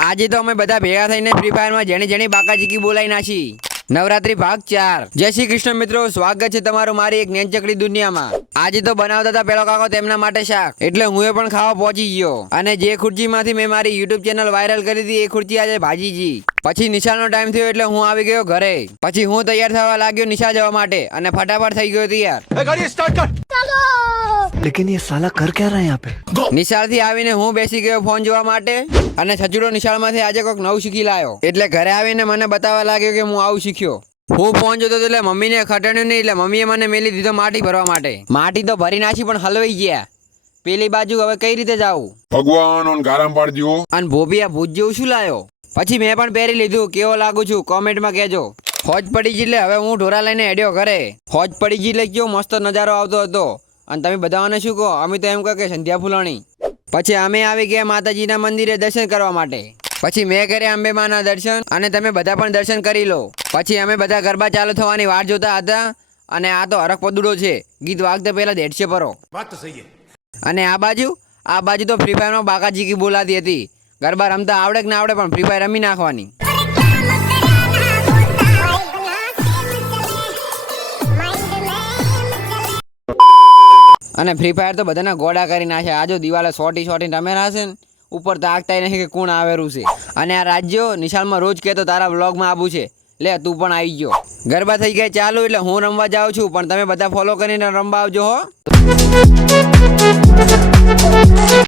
આજે તો અમે બધા ભેગા થઈને ફ્રી ફાયરમાં જેણી બાકાજીકી બોલાઈ નાખી। નવરાત્રી ભાગ 4। જય શ્રી કૃષ્ણ મિત્રો, સ્વાગત છે તમારું મારી એક નેનચકડી દુનિયામાં। આજે તો બનાવતા હતા પેલો કાકો તેમના માટે શાક, એટલે હું એ પણ ખાવા પહોંચી ગયો। અને જે ખુરચીમાંથી મેં મારી યુટ્યુબ ચેનલ વાયરલ કરી હતી એ ખુરચી આજે ભાજીજી। પછી નિશાળનો ટાઈમ થયો એટલે હું આવી ગયો ઘરે। પછી હું તૈયાર થવા લાગ્યો નિશાળ જવા માટે અને ફટાફટ થઈ ગયો તૈયાર। गाड़ी स्टार्ट कर। लेकिन ये साला कर क्या रहा है यहाँ पे? નિશાળથી આવીને હું બેસી ગયો ફોન જોવા માટે અને છચુડો નિશાળમાંથી આજે કોઈક નવું શીખી લાયો, એટલે ઘરે આવીને મને બતાવવા લાગ્યો કે હું આવું શીખ્યો। હું ફોન જોતો એટલે મમ્મીને ખટણ્યું નહીં, એટલે મમ્મીએ મને મેલી દીધો માટી ભરવા માટે। માટી તો ભરી નાખી પણ હલવાઈ ગયા। પેલી બાજુ હવે કઈ રીતે જાવું? ભગવાન ઓન ગારામ પાડી દીવો। અને ભોપિયા ભૂત જેવું શું લાયો? પછી મેં પણ પહેરી લીધું। કેવો લાગુ છું કોમેન્ટમાં કહેજો। હોજ પડી ગઈ એટલે હવે હું ઢોરા લઈને હેડ્યો ઘરે। હોજ પડી ગઈ એટલે કેવો મસ્ત નજારો આવતો હતો। અને તમે બધાને શું કહો? અમે તો એમ કહો કે સંધ્યા ફૂલણી। પછી અમે આવી ગયા માતાજીના મંદિરે દર્શન કરવા માટે। પછી મેં કર્યા અંબે માના દર્શન અને તમે બધા પણ દર્શન કરી લો। પછી અમે બધા ગરબા ચાલુ થવાની વાટ જોતા હતા। અને આ તો હરખ પદુડો છે, ગીત વાગતા પહેલા દેડશે પરો। बात तो सही है। અને આ બાજુ તો ફ્રી ફાયરમાં બાકાજીકી બોલાતી હતી। ગરબા રમતા આવડે કે ના આવડે પણ ફ્રી ફાયર રમી નાખવાની। અને ફ્રી ફાયર તો બધાના ગોડા કરી નાખે। આજો દિવાલે સોટી રમેલા છે ને, ઉપર તાકતાય નહીં કે કોણ આવેલું છે। અને આ રાજ્યો નિશાળમાં રોજ કહેતો તારા વ્લોગમાં આવું છે, લે તું પણ આવી ગયો। ગરબા થઈ ગયા ચાલુ એટલે હું રમવા જાઉં છું, પણ તમે બધા ફોલો કરીને રમવા આવજો હો।